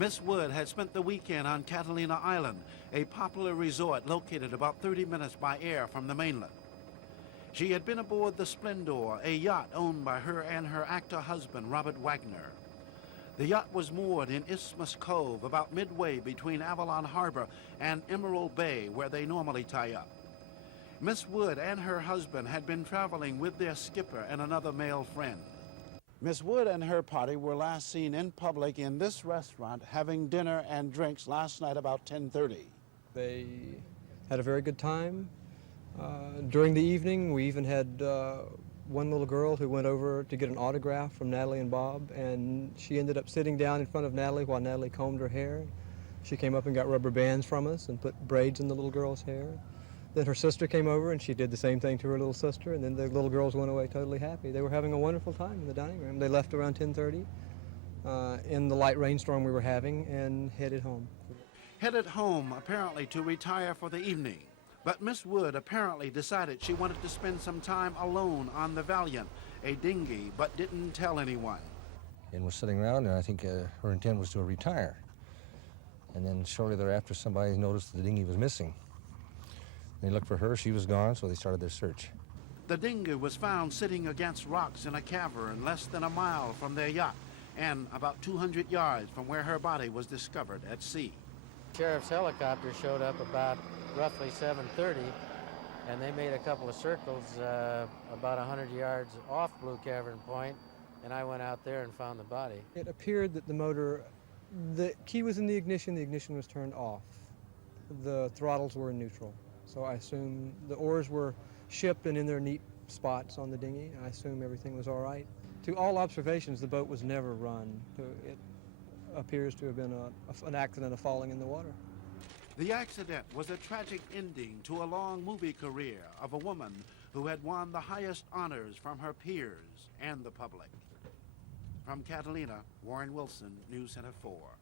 Miss Wood had spent the weekend on Catalina Island, a popular resort located about 30 minutes by air from the mainland. She had been aboard the Splendor, a yacht owned by her and her actor husband, Robert Wagner. The yacht was moored in Isthmus Cove, about midway between Avalon Harbor and Emerald Bay, where they normally tie up. Miss Wood and her husband had been traveling with their skipper and another male friend. Miss Wood and her party were last seen in public in this restaurant having dinner and drinks last night about 10:30. They had a very good time. During the evening, we even had one little girl who went over to get an autograph from Natalie and Bob, and she ended up sitting down in front of Natalie while Natalie combed her hair. She came up and got rubber bands from us and put braids in the little girl's hair. Then her sister came over and she did the same thing to her little sister, and then the little girls went away totally happy. They were having a wonderful time in the dining room. They left around 10:30 in the light rainstorm we were having and headed home. Headed home, apparently to retire for the evening. But Miss Wood apparently decided she wanted to spend some time alone on the Valiant, a dinghy, but didn't tell anyone. And was sitting around, and I think her intent was to retire. And then shortly thereafter, somebody noticed the dinghy was missing. They looked for her, she was gone, so they started their search. The dinghy was found sitting against rocks in a cavern less than a mile from their yacht and about 200 yards from where her body was discovered at sea. Sheriff's helicopter showed up about roughly 7:30, and they made a couple of circles about 100 yards off Blue Cavern Point, and I went out there and found the body. It appeared that the key was in the ignition was turned off. The throttles were in neutral. So I assume the oars were shipped and in their neat spots on the dinghy. I assume everything was all right. To all observations, the boat was never run. It appears to have been an accident of falling in the water. The accident was a tragic ending to a long movie career of a woman who had won the highest honors from her peers and the public. From Catalina, Warren Wilson, News Center 4.